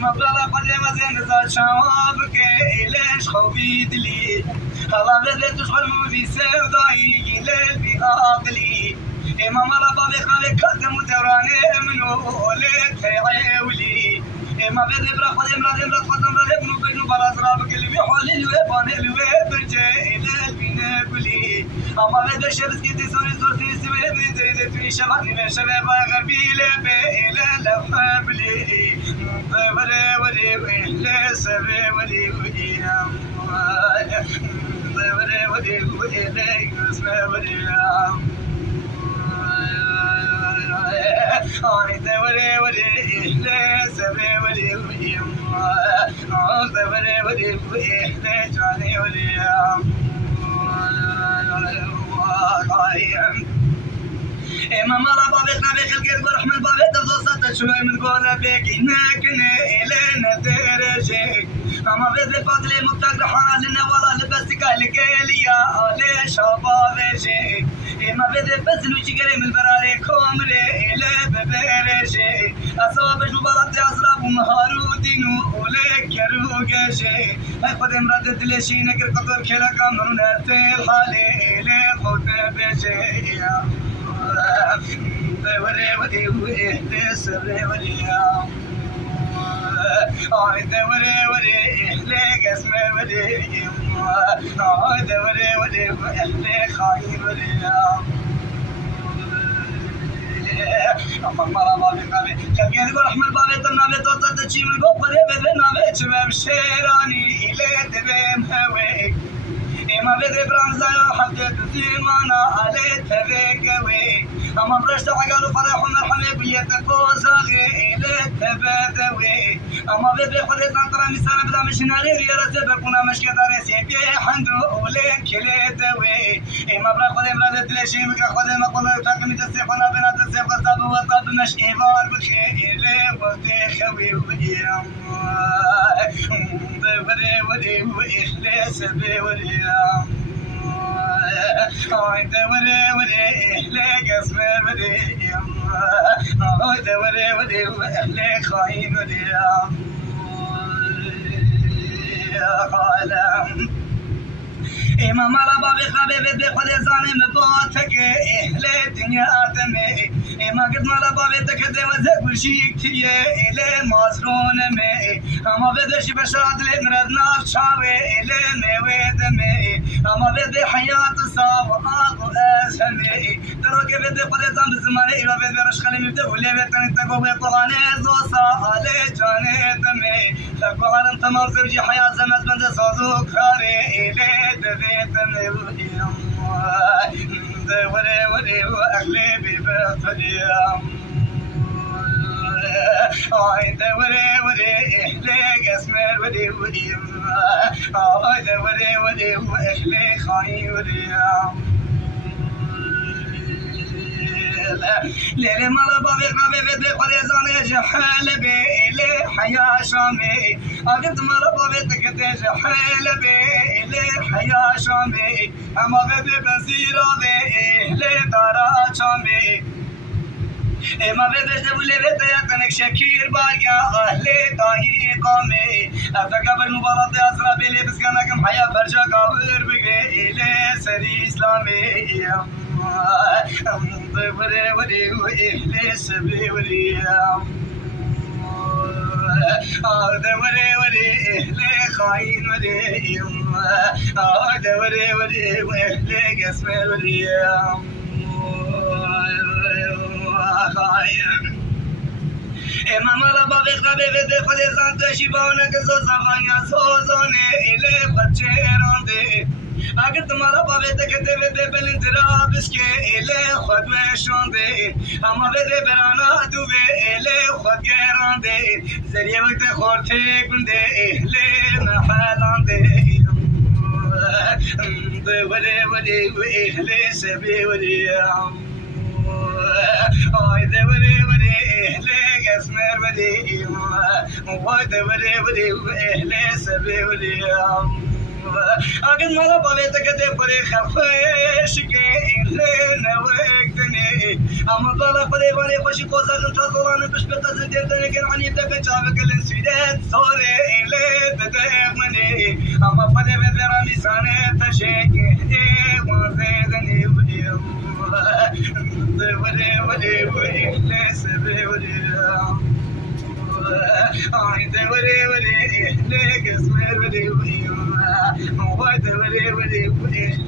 ما بلا قديمة زين زاد شوابك ليش خوفيت لي الله بدأت تشغل في سوداي ليل بعقلي ما مرة بابي خالي كدم ودوراني منو ليت عيولي ما بدي برا قديم رادم راد قدم راد ابنو بينو براز رابك اللي بيحول الويبان الويبرجي ليل بنقولي أما بدي شبس كنتي سوري زورتي سبيبي زيدت في شبابي من شبابي غربي لبي لما بلي وري وري وإهلي سبي وري وري وري وري وإهلي اسمي وري وري وري إهلي سبي وري وري وري وري وإهلي جاني وري ما مرة بابي خنابي خلقت برحمة بابي تفضل سطة شوي من قولة بيكي ناكني إلينا درجي أما بيت بفضلي مبتقر حالنا ولا لبستك لقيلي يا ليش بابي جي ما بيت بزن وشكري من براري كومري إلي ببرجي أصوبش وبلطي أصراب ومهارودين وليك يروق جي هاي خد امراد دلشي نقر قطر كلا كامرون أرتيل حالي إلي خد بجي وري وري وإهلي سري وري وري وري إهلي قسمي وري وري وري وإهلي خاين وري أما المرة بابي قابي خلقين برحمة بابي تنابي توتا تشي من قبل يبذي نابي شباب شيراني إلي تبيم هوي ما بدي برمزة حبيت زيمانا عليت تبيكوي أما برشت عقل فرح ومرحمة بيتك وزاغي إليت تبادوي أما بدي خذيت نطرة مثال بدا مش ناري ريالة تبكونا مش كداري سيبي حندو ولين كليتوي ما برا خذي مرادت ليشي مكرا خذي ما قلنا يتاكم يتسيقنا بنا تسيق الطاب والطاب مش إيبار بخي إلي وقتي خوي وإيام وري وري وإخلي سبي وري وري وري إخلي قسمي وري وري وري وإخلي خاين وري إمام ربابي خبيبي بخذ زاني مبوتك إهلي الدنيا آدمي إما قد ما ربابي تكدي وزك وشيك تيه إلي مازرون مي أما بدش بشرات لي مرد ناف شاوي إلي ميوي دمي أما بدي حياة صاف وآقو أسهمي تروكي بدي خذ زان بزماني إلا بدي رشخلي مبدو لي بيتني تقوي قراني زوصا علي جاني دمي لكو عالم تمام زوجي حياة زمت بند صازوك خاري إلي دبي وري وري وأهلي ببطلي وري وري إهلي قسمي وري وري وري وري وأهلي خاين وري ليلي مرة بابي قابي بدي قريزاني جحال بي إلي حياة شامي أقد مرة بابي تكتي جحال بي إلي حياة شامي أما بدي بزيرا بي إلي دارا شامي ما بدي جبولي بيتي يتنك شكير باقيا أهلي داي قامي أفتك بالمباراة أسرى بيلي بسكنكم حياة فرشا قاور بقي إلي سري إسلامي وري وري وإهلي سبي وري وري وري إهلي خاين وري وري وري وإهلي قسمي وري إمام ربابي خبيبي دي خدي زانتو شبانك زوزاغانيا زوزوني إلي بچيرون دي أقد تمارا بابي تكتي بدي بالانتراب اسكي إلي خود وشون دي أما بدي برانا دوبي إلي خود گيران دي زريا وقت خورتي كندي إلي محلان دي وري وري وإهلي سبي وري وري وري إهلي قسمر وري وري وري وإهلي سبي وري أقد ما ضبطت كده بري خفاش كأننا وقتني أما ضل بري بري فشي قوزا انتظران بش بتزيد كان عني بدك شافك الانسيدات صوري إلي بدك مني أما بري بدي رامي سنة تشيكي وزيدني ويوم ولي ولي ولي ليس ولي عيد ولي ولي ليك اسمر ولي ولي واد ولي ولي ولي